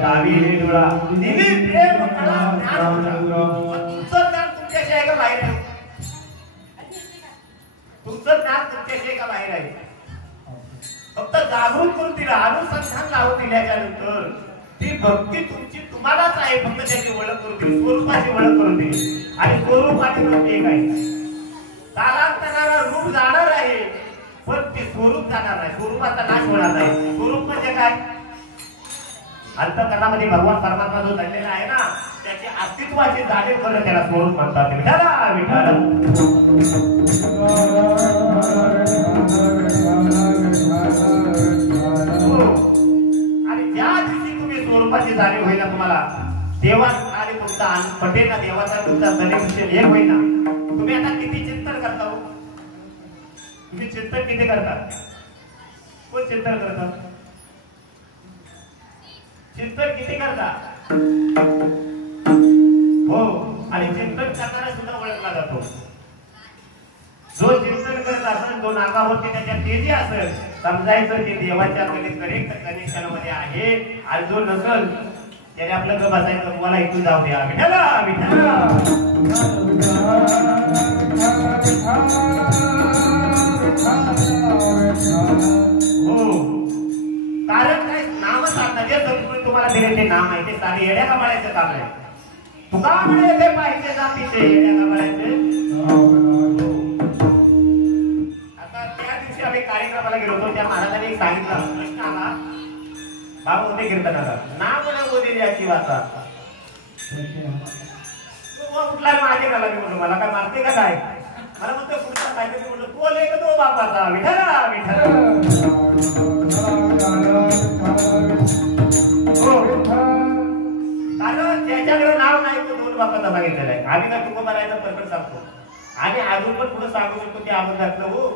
दाविले डोळा दिली प्रेम कळा ज्ञान तुमचं ज्ञान तुमच्याशी आहे का बाहेर आहे? तुमचं ज्ञान तुमच्याशी आहे का बाहेर आहे? फक्त जागृत करून दिला, अनुसंधान लावून दिल्याच्या नंतर ती भक्ती तुमची तुम्हालाच आहे. फक्त त्याची ओळख करून दिली, स्वरूपाची ओळख करून दिली. आणि स्वरूपाची भक्ती एक आहे. कालांतराला रूप जाणार आहे पण ते स्वरूप जाणार नाही, स्वरूपाचा नाश होणार नाही. स्वरूप म्हणजे काय? अंतःकरणामध्ये भगवान परमात्मा जो दडलेला आहे ना त्याची अस्तित्वाची जाणीव करणं त्याला स्वरूप म्हणतात. विठाला विठाला. आणि ज्या दिवशी तुम्ही स्वरूपाची जाणीव होईल ना तुम्हाला देवा आणि तुमचा पटेल ना, देवाचा तुमचा सनिविषय एक होईल ना. तुम्ही आता किती चिंतन करता हो? तुम्ही चिंतन किती करता? कोण चिंतन करता? चिंतन किती करता? हो, आणि चिंतन करणारा सुद्धा ओळखला जातो. जो चिंतन करत असेल, जो नाकावरती त्याच्या तेजी असेल, समजायचं की देवाच्या कनेक्ट कनेक्शन मध्ये आहे. आणि जो नसल त्याने आपलं ग बसायचं, तुम्हाला इथून जाऊ द्या. विठाला विठाला. हो, कारण काय? नाम साधना जे सद्गुरू तुम्हाला दिले ते नाम आहे ते सारे येड्या कमाळायचं काम आहे. तुका म्हणे ते पाहिजे जातीचे येड्या कमाळायचे. आता त्या दिवशी आम्ही कार्यक्रमाला गेलो होतो, त्या महाराजांनी एक सांगितलं प्रश्न आला बाबा होते कीर्तनाला नाम बोलली याची वाचा कुठला माझे मला मी म्हणलो मला काय मारते का काय? मला म्हणतो पुढचा पाहिजे म्हणलं तो लेख तो बापाचा. विठाला विठाला. कारण ज्याच्याकडे नाव नाही तो दोन बापाचा सांगितलेला आहे. आम्ही काय तुका बनायचं प्रकट सांगतो आणि अजून पण पुढे सांगू शकतो की आपण घातलं हो,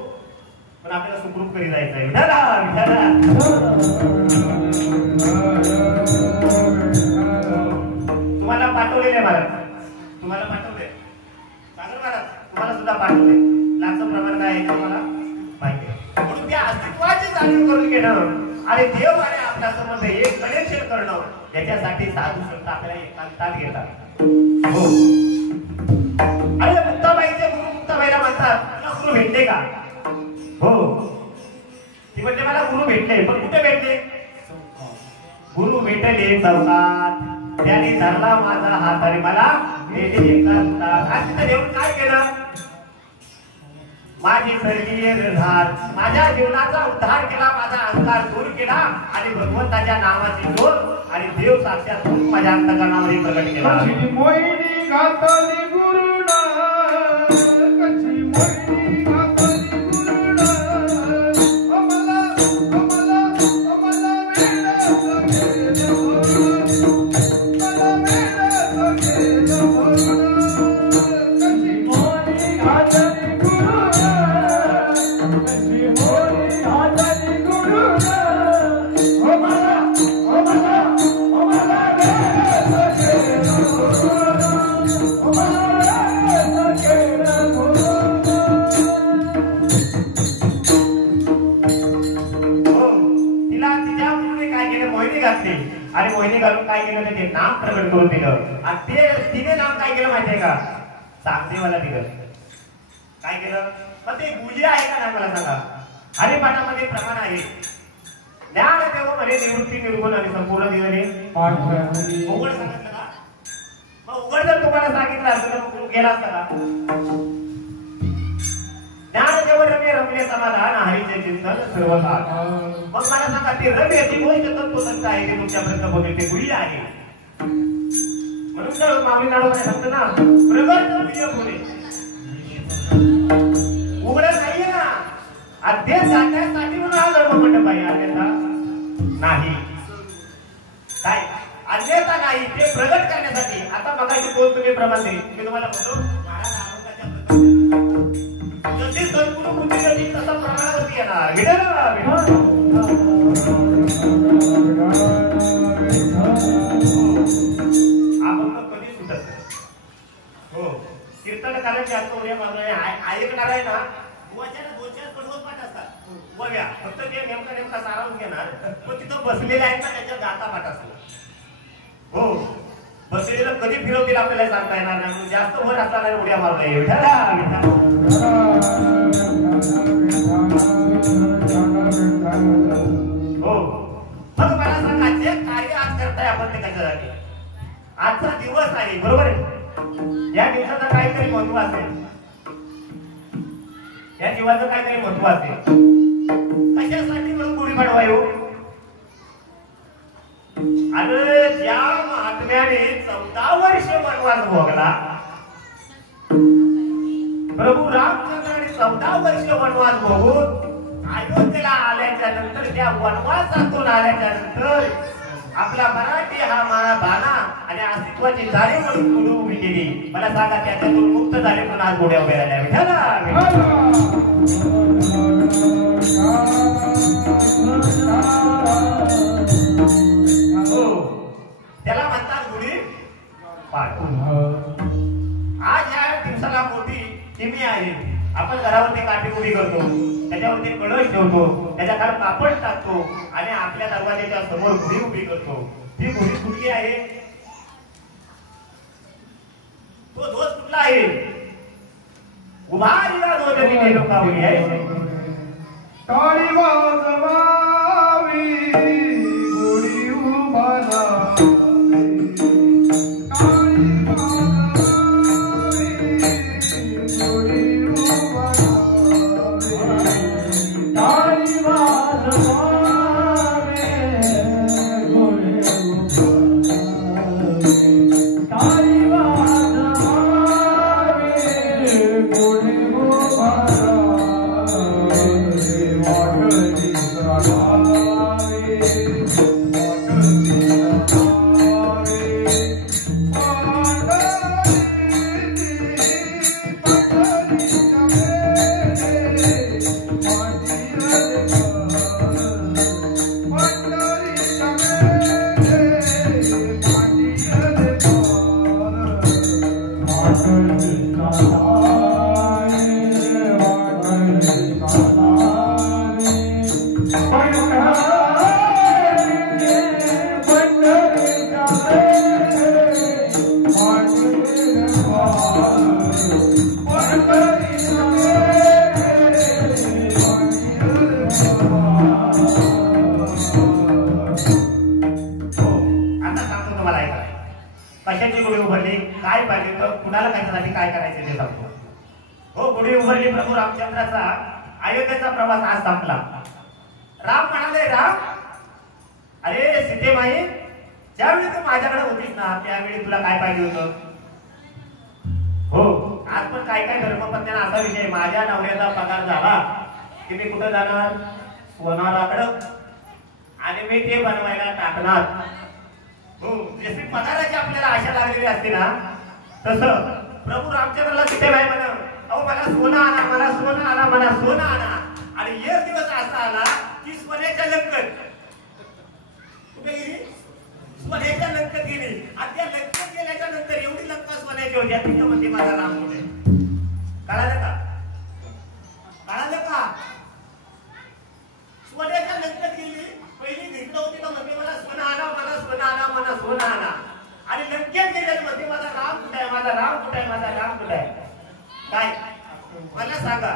पण आपल्याला सुखरूप करी जायचं आहे. विठाला विठाला. तुम्हाला पाठवलेले महाराज, तुम्हाला पाठवले सागर महाराज, तुम्हाला सुद्धा पाठवले. लाखचं प्रमाण काय आहे तुम्हाला माहिती आहे. म्हणून त्या अस्तित्वाची जाणीव करून घेणं आणि देव आणि आपल्या संबंध एक कनेक्शन करणं याच्यासाठी साधू संत आपल्याला एकांतात घेतात. हो, अरे मुक्ताबाईचे गुरु मुक्ताबाईला म्हणतात तुला गुरु भेटले का? हो, ती म्हणते मला गुरु भेटले, पण कुठे भेटले? गुरु भेटले चौकात, त्याने धरला माझा हात आणि मला नेले एकांतात. आणि तिथे देऊन काय केलं? माझी स्वर्गीय निर्धार, माझ्या जीवनाचा उद्धार केला, माझा अहंकार दूर केला आणि भगवंताच्या नावाची जोड आणि देव साक्षात माझ्या अंतःकरणामध्ये प्रकट केला. मोहिनी गातली गुरुना, कशी मोहिनी गातली गुरुना, अमला अमला अमला वेडा सगे जमना, अमला वेडा सगे जमना, कशी मोहिनी गातली गुरुना, कशी मोहिनी गातली गुरुना, केलं मोहिनी घातली आणि मोहिनी घालून काय केलं ते नाम प्रगट करून दिलं आणि ते तिने नाम काय केलं माहितीये का चांगदेवाला दिलं काय केलं मग ते गुजी आहे का नाही मला सांगा हरिपाठामध्ये प्रमाण आहे ज्ञान देव म्हणे निवृत्ती निर्गुण आणि संपूर्ण दिवने उघड सांगितलं का मग उघड जर तुम्हाला सांगितलं असतं तर गुरु गेला असता का ज्ञान देव रमे रमले समाधान हरीचे चिंतन सर्व मग मला सांगा ते रमे ती गोष्ट तत्वसंत आहे ते तुमच्यापर्यंत बोलले ते गुढी आहे म्हणून तर मामीनाडूमध्ये सांगतो ना प्रगट गुढी बोले उघड नाहीये ना अध्ययन जाण्यासाठी म्हणून हा धर्ममंडप आहे अन्यथा नाही काय अन्यथा नाही ते प्रगट करण्यासाठी आता मगाशी दोन तुम्ही प्रमाण दिले मी तुम्हाला बोलतो जशी सद्गुरू बुद्धी जशी तसा प्रमाणावरती येणार आपण कधी सुटत हो कीर्तन करायचे असतो उद्या ऐकणार आहे ना दोन-चार पडवत पाठ असतात बघ्या फक्त ते नेमका सारांश घेणार पण तिथं बसलेले आहेत ना त्यांच्या गाता पाठ असतो हो बसलेलं कधी फिरवतील आपल्याला सांगता येणार नाही म्हणून जास्त वर असताना उड्या मारता येईल हो मग मला सांगा जे कार्य आज करताय आपण ते कशासाठी आजचा दिवस आहे बरोबर आहे या दिवसाचं काहीतरी महत्व असेल या जीवाचं काहीतरी महत्व असेल कशासाठी म्हणून गुढीपाडवा येऊ आणि ज्या महात्म्याने 14 वर्ष वनवास भोगला प्रभू रामचंद्राने 14 वर्ष वनवास भोगून अयोध्येला आल्याच्या नंतर त्या वनवासातून आल्याच्या नंतर आपला मराठी हा बाणा आणि अस्तित्वाची जाणीव म्हणून गुढी उभी केली मला सांगा त्याच्यातून मुक्त झाले पण आज गुढ्या उभ्या राहिल्या त्याला म्हणतात गुढी पाडवा आज या दिवसाला मोठी किमी आहे आपण घरावरती काठी उभी करतो त्याच्यावरती कळस ठेवतो त्याच्या खाली कापड टाकतो आणि आपल्या दरवाजाच्या समोर गुढी उभी करतो ही गुढी कुठली आहे तो ध्वज कुठला आहे उभारीला ध्वजनी नेलोकावली आहे टाळी वाजवावी गुढी उभारावी कशाची गुढी उभारली काय पाहिजे तर कुणाला कशासाठी काय करायचे ते सांगतो हो गुढी उभारली प्रभू रामचंद्राचा अयोध्येचा प्रवास आज संपला राम म्हणाले राम अरे सीतेमाई ज्यावेळी तू माझ्याकडे होतीस ना त्यावेळी तुला काय पाहिजे होतं हो आज पण काय काय धर्मपत्न्यांना असा विषय माझ्या नवऱ्याचा पगार झाला की मी कुठं जाणार सोनाराकडं आणि मी ते बनवायला टाकणार हो जशी पगाराची आपल्याला आशा लागलेली असते ना तसं प्रभू रामचंद्राला सीतेबाई म्हणा अहो मला सोनं आणा मला सोनं आणा मला सोनं आणा आणि एक दिवस असा आला की सोन्याच्या लंकेत कुठे गेली सोन्याच्या लंकेत गेली आणि त्या लंकेत गेल्याच्या नंतर एवढी लंका सोन्याची होती तिथं म्हणते माझा राम कुठे कळालं का कळालं का सोन्याच्या लंकेत गेली पहिली भिकड होती का म्हणते मला सोना सोना आणा आणि लंकेत गेले मध्ये माझा राम कुठे आहे, माझा राम कुठे आहे, माझा राम कुठे आहे? काय मला सांगा,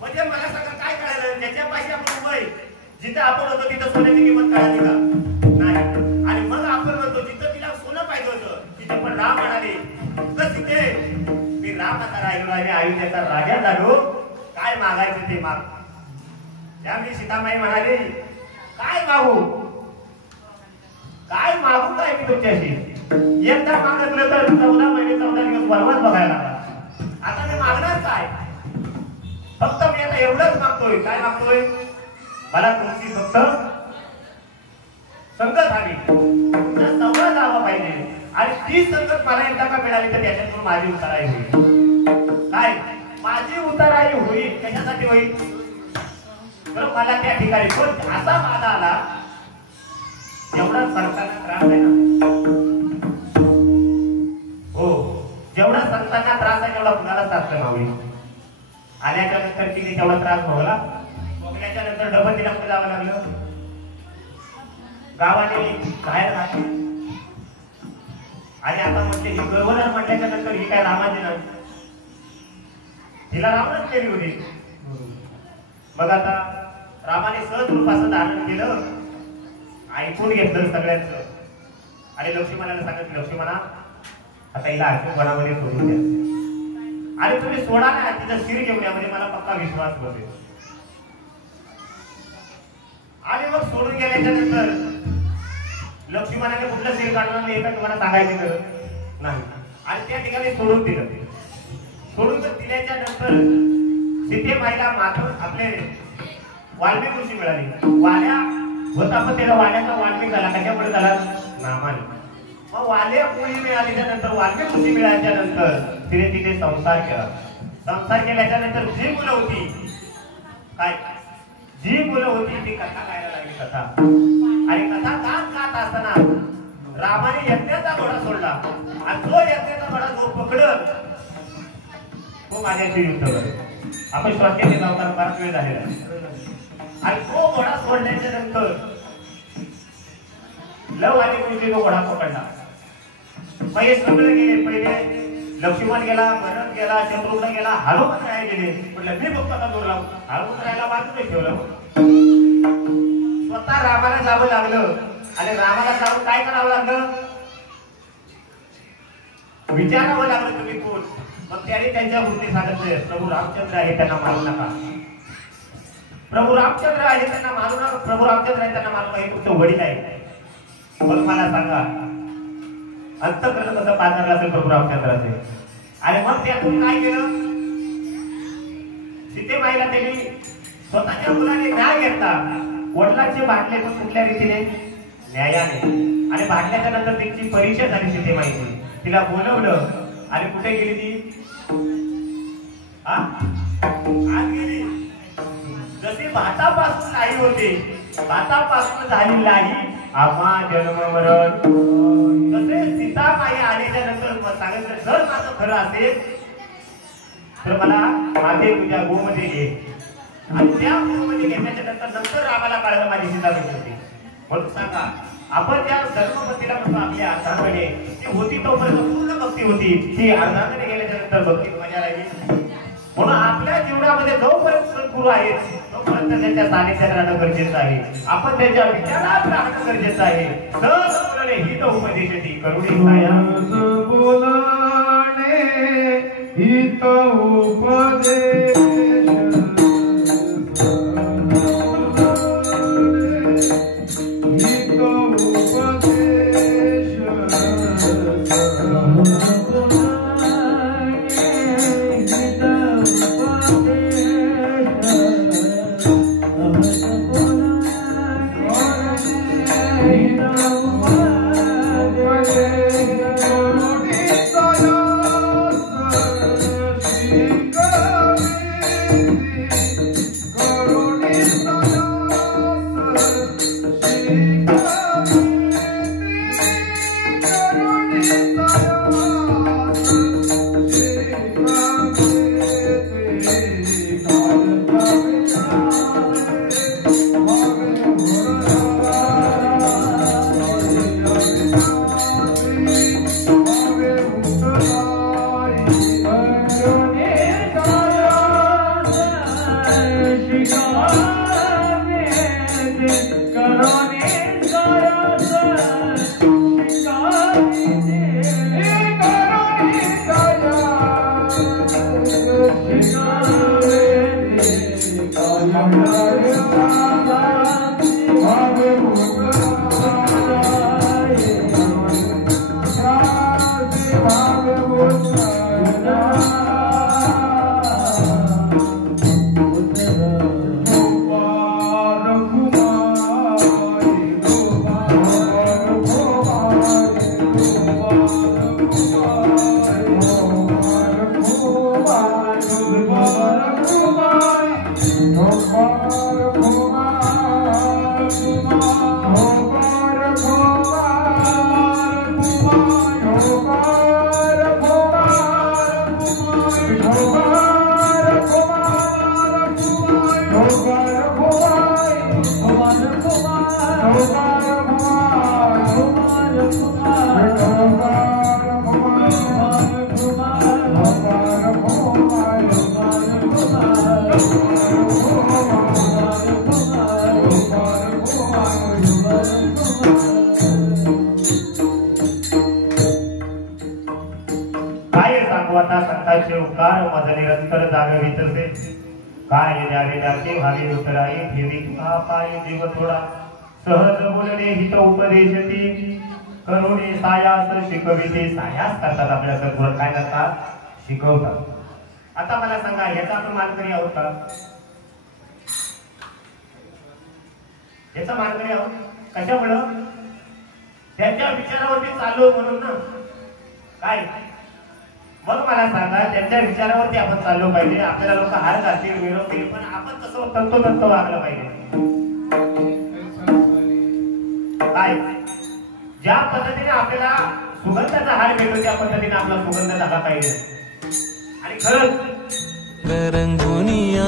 म्हणजे मला सांगा काय कळालं? त्याच्यापाशी आपण उभं जिथं आपण होतो तिथं सोन्याची किंमत कळाली का? नाही. आणि मग आपण म्हणतो जिथं तिला सोनं पाहिजे होतं तिथं पण राम म्हणाले तर तिथे मी राम आता राहिलो आणि अयोध्येचा राजा झालो, काय मागायचं ते माग. त्यावेळी सीतामाई म्हणाली काय मागू, काय मागू काय मी तुमच्याशी? एकदा मागितलं तर 14 महिने 14 दिवस वनवास बघायला लागला. आता मी मागणार काय? फक्त मी आता एवढंच मागतोय. काय मागतोय? मला तुमची फक्त संगत हवी, संगत जावं पाहिजे. आणि ती संगत मला एकदा का मिळाली तर त्याच्यातून माझी उतराई होईल. काय माझी उतराई होईल? कशासाठी होईल? तर मला त्या ठिकाणी पण असा वादा आला जेवढा संतांना त्रास आहे ना, हो जेवढा संतांना त्रास आहे तेवढा कुणाला त्रास नाही. आल्याच्या नंतर तिने तेवढा त्रास भोगला. भोगल्याच्या नंतर डबल तिला कुठे जावं लागलं? गावाने बाहेर राहते. आणि आता म्हटले ही गव्हर्नर म्हटल्याच्या नंतर ही काय रामाची नाही, तिला रावणच केली होती. मग आता रामाने सहज रूपाचं धारण केलं, ऐकून घेतलं सगळ्यांचं. आणि लक्ष्मणाला सांगितलं लक्ष्मणा आता हिला अशोक वनामध्ये सोडून द्या आणि तुम्ही सोडा ना, तिचं शिर घेऊन या म्हणजे मला पक्का विश्वास बसेल. आणि मग सोडून गेल्याच्या नंतर लक्ष्मणाने कुठलं शिर काढणार नाही का तुम्हाला सांगायची गरज नाही. आणि त्या ठिकाणी सोडून दिलं. सोडून दिल्याच्या नंतर सीतेमाईला मात्र आपले वाल्मिक ऋषी मिळाली. वाल्या होता पण त्याला वाल्याचा वाल्मिक झाला. कशामुळे झाला? नामाने. मग वाल्या मुली मिळाल्याच्या नंतर वाल्मिक ऋषी मिळाल्याच्या नंतर तिने तिथे संसार केला. संसार केल्याच्या नंतर जी मुलं होती, काय जी मुलं होती ती कथा गायला लागली. कथा आणि कथा गात असताना रामाने यज्ञाचा घोडा सोडला. आणि तो यज्ञाचा घोडा जो पकडत तो माझ्याशी युद्ध करेल. आपण स्वाध्याय लावताना फार वेळ झालेला आहे. आणि तो घोडा सोडल्याच्या नंतर लव आणि कुंती तो घोडा पकडला. पहिले सगळे गेले. पहिले लक्ष्मण गेला, भरत गेला, शत्रुघ्न गेला, हनुमान राय गेले. म्हटलं मी फक्त आता जोर लावू. हनुमान रायला बाजूला ठेवलं. स्वतः रामाला जावं लागलं. आणि रामाला जाऊन काय करावं लागलं? विचारावं लागलं तुम्ही कोण? मग त्याने त्यांच्या वृत्ती सांगितले प्रभू रामचंद्र आहे त्यांना मारू नका. प्रभू रामचंद्र आहे त्यांना मारू नका. प्रभू रामचंद्र आहे त्यांना मारू नका. हे तुमचं वडील आहे. मग मला सांगा अंतःकरण कसं पाहणार असेल प्रभू रामचंद्राचे? आणि मग त्यातून काय केलं? सीतेमाईला त्यांनी स्वतःच्या मुलाने न्याय घेतला. वडिलांचे भांडले पण कुठल्या रीतीने? न्यायाने. आणि भांडल्याच्या नंतर त्यांची परीक्षा झाली सीतेमाईची. तिला बोलवलं आणि कुठे गेली ती? आज गेली. जशी भातापासून आई होते, भातापासून झाली लाई आम्हा जन्म मरण, तसे सीतामाई आल्याच्या नंतर सांगितलं जर माझं खरं असेल तर मला माझे तुझ्या गोमध्ये घे. आणि त्या गोमध्ये घेतल्याच्या नंतर रामाला कळलं माझी सीतामाई होती. म्हणून सांगा आपण त्या धर्मपतीला म्हणतो आपल्या अर्धांकडे ती होती तोपर्यंत पूर्ण भक्ती होती. ती अर्धांकडे गेल्याच्या नंतर भक्ती मजा राहिली. म्हणून आपल्या जीवनामध्ये जोपर्यंत सद्गुरू आहेत तोपर्यंत त्याच्या सानिध्यात राहणं गरजेचं आहे. आपण त्याच्या विचारात राहणं गरजेचं आहे. सहज बोलणे हित उपदेशती करुणी साया बोलणे हित उपदेश आता संतांचे उपकार माझा निरंतर जागवित असे काय द्यावे त्याचे भावी उतराई ठेवी पाय जीव थोडा सहज बोलणे हित उपदेशती करुणे सायास शिकविते सायास करतात आपल्या सद्गुरू काय करतात शिकवतात आता मला सांगा याचा आपण मानकरी आहोत का याचा मानकरी आहोत कशामुळं त्यांच्या विचारावरती चालू म्हणून ना काय मग मला सांगा त्यांच्या विचारावरती आपण चाललो पाहिजे आपल्याला लोक हार घालतील मिळवतील पण आपण तसं तंतोतंत वागलं पाहिजे काय ज्या पद्धतीने आपल्याला सुगंधाचा हार मिळतो त्या पद्धतीने आपला सुगंध झाला पाहिजे आणि खरंच रंगुनिया